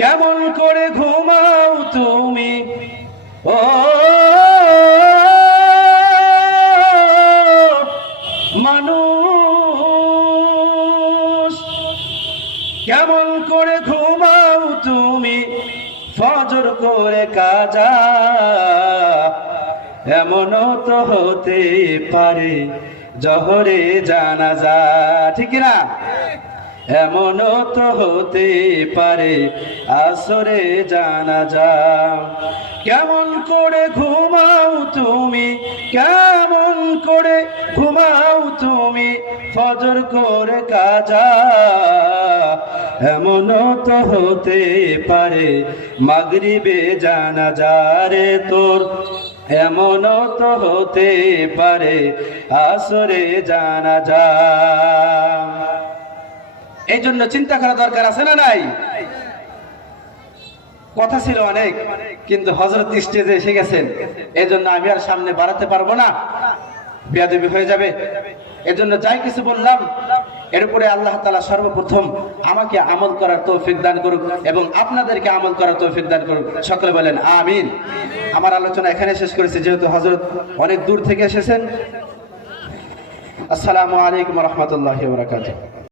কেমন করে ঘুমাও তুমি ও মানুষ, কেমন করে ঘুমাও তুমি ফজর করে কাজা, এমনও তো হতে পারে জহরে জানাজা, ঠিক না? এমনও তো হতে পারে আসরে জানাজা। কেমন করে ঘুমাও তুমি, কেমন করে ঘুমাও তুমি ফজর করে কাজা, এমনও তো হতে পারে মাগরিবে জানাজা রে তোর, এমনও তো হতে পারে আসরে জানাজা। এই জন্য চিন্তা করা দরকার আছে না নাই? কথা ছিল অনেক, কিন্তু হযরত স্টেজে এসে গেছেন, এজন্য আমি আর সামনে বাড়াতে পারবো না, বেয়াদবি হয়ে যাবে। এজন্য যাই কিছু বললাম এর উপরে আল্লাহ তাআলা সর্বপ্রথম আমাকে আমল করার তৌফিক দান করুক এবং আপনাদেরকে আমল করার তৌফিক দান করুক। সকলে বলেন আমিন। আমার আলোচনা এখানে শেষ করেছি, যেহেতু হযরত অনেক দূর থেকে এসেছেন। আসসালামু আলাইকুম ওয়া রাহমাতুল্লাহি ওয়া বারাকাতুহু।